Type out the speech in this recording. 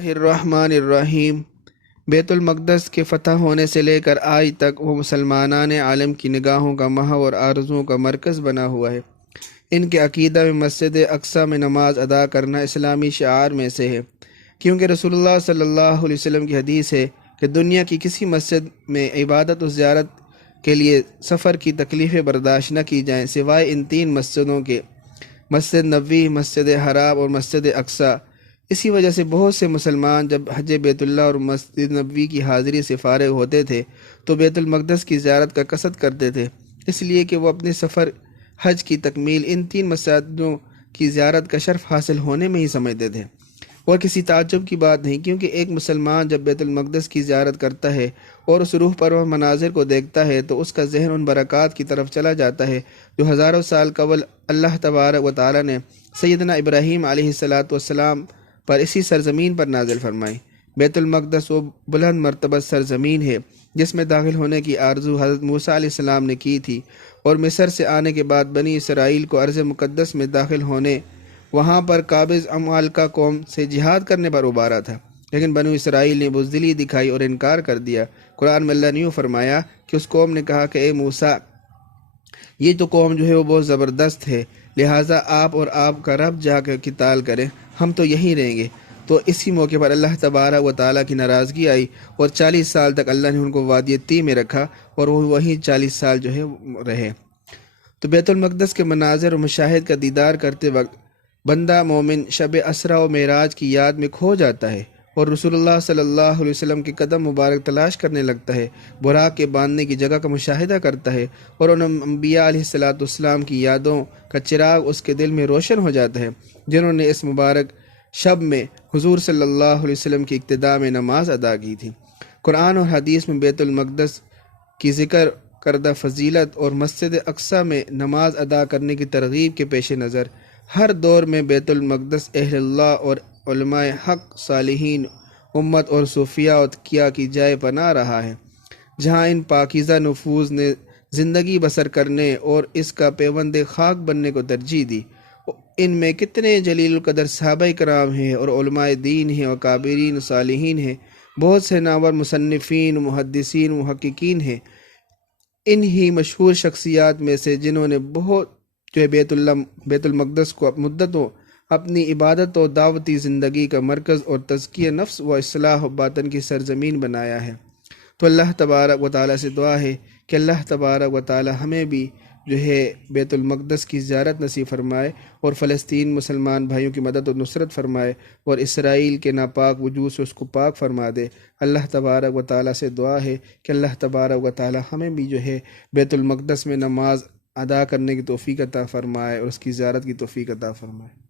الرحمن الرحیم۔ بیت المقدس کے فتح ہونے سے لے کر آج تک وہ مسلمانان عالم کی نگاہوں کا محور اور آرزوؤں کا مرکز بنا ہوا ہے۔ ان کے عقیدہ میں مسجد اقصیٰ میں نماز ادا کرنا اسلامی شعار میں سے ہے، کیونکہ رسول اللہ صلی اللہ علیہ وسلم کی حدیث ہے کہ دنیا کی کسی مسجد میں عبادت و زیارت کے لیے سفر کی تکلیفیں برداشت نہ کی جائیں سوائے ان تین مسجدوں کے: مسجد نبوی، مسجد حرام اور مسجد اقصیٰ۔ اسی وجہ سے بہت سے مسلمان جب حج بیت اللہ اور مسجد نبوی کی حاضری سے فارغ ہوتے تھے تو بیت المقدس کی زیارت کا قصد کرتے تھے، اس لیے کہ وہ اپنے سفر حج کی تکمیل ان تین مساجدوں کی زیارت کا شرف حاصل ہونے میں ہی سمجھتے تھے۔ اور کسی تعجب کی بات نہیں، کیونکہ ایک مسلمان جب بیت المقدس کی زیارت کرتا ہے اور اس روح پرور مناظر کو دیکھتا ہے تو اس کا ذہن ان برکات کی طرف چلا جاتا ہے جو ہزاروں سال قبل اللہ تبارک و تعالی نے سیدنا ابراہیم علیہ السلام پر اسی سرزمین پر نازل فرمائی۔ بیت المقدس وہ بلند مرتبہ سرزمین ہے جس میں داخل ہونے کی آرزو حضرت موسیٰ علیہ السلام نے کی تھی، اور مصر سے آنے کے بعد بنی اسرائیل کو ارض مقدس میں داخل ہونے، وہاں پر قابض عمالقہ قوم سے جہاد کرنے پر ابھارا تھا، لیکن بنو اسرائیل نے بزدلی دکھائی اور انکار کر دیا۔ قرآن میں اللہ نے یوں فرمایا کہ اس قوم نے کہا کہ اے موسیٰ، یہ تو قوم جو ہے وہ بہت زبردست ہے، لہٰذا آپ اور آپ کا رب جا کے قتال کریں، ہم تو یہیں رہیں گے۔ تو اسی موقع پر اللہ تبارک و تعالیٰ کی ناراضگی آئی اور 40 سال تک اللہ نے ان کو وادی تیہ میں رکھا اور وہ وہیں 40 سال جو ہے رہے۔ تو بیت المقدس کے مناظر و مشاہد کا دیدار کرتے وقت بندہ مومن شب اسریٰ و معراج کی یاد میں کھو جاتا ہے اور رسول اللہ صلی اللہ علیہ وسلم کے قدم مبارک تلاش کرنے لگتا ہے، براق کے باندھنے کی جگہ کا مشاہدہ کرتا ہے، اور ان انبیاء علیہ السلام کی یادوں کا چراغ اس کے دل میں روشن ہو جاتا ہے جنہوں نے اس مبارک شب میں حضور صلی اللہ علیہ وسلم کی اقتداء میں نماز ادا کی تھی۔ قرآن اور حدیث میں بیت المقدس کی ذکر کردہ فضیلت اور مسجد اقصیٰ میں نماز ادا کرنے کی ترغیب کے پیش نظر ہر دور میں بیت المقدس اہل اللہ اور علماء حق، صالحین امت اور صوفیاء و تقیہ کی جائے پناہ رہا ہے، جہاں ان پاکیزہ نفوذ نے زندگی بسر کرنے اور اس کا پیوند خاک بننے کو ترجیح دی۔ ان میں کتنے جلیل القدر صحابہ کرام ہیں اور علماء دین ہیں اور کابرین صالحین ہیں، بہت سے نامور مصنفین، محدثین، محققین ہیں۔ انہی مشہور شخصیات میں سے جنہوں نے بہت جو ہے بیت المقدس کو مدتوں اپنی عبادت و دعوتی زندگی کا مرکز اور تزکیہ نفس و اصلاح باطن کی سرزمین بنایا ہے۔ تو اللہ تبارک و تعالیٰ سے دعا ہے کہ اللہ تبارک و تعالیٰ ہمیں بھی جو ہے بیت المقدس کی زیارت نصیب فرمائے اور فلسطین مسلمان بھائیوں کی مدد و نصرت فرمائے اور اسرائیل کے ناپاک وجود سے اس کو پاک فرما دے۔ اللہ تبارک و تعالیٰ سے دعا ہے کہ اللہ تبارک و تعالیٰ ہمیں بھی جو ہے بیت المقدس میں نماز ادا کرنے کی توفیق عطا فرمائے اور اس کی زیارت کی توفیق عطا فرمائے۔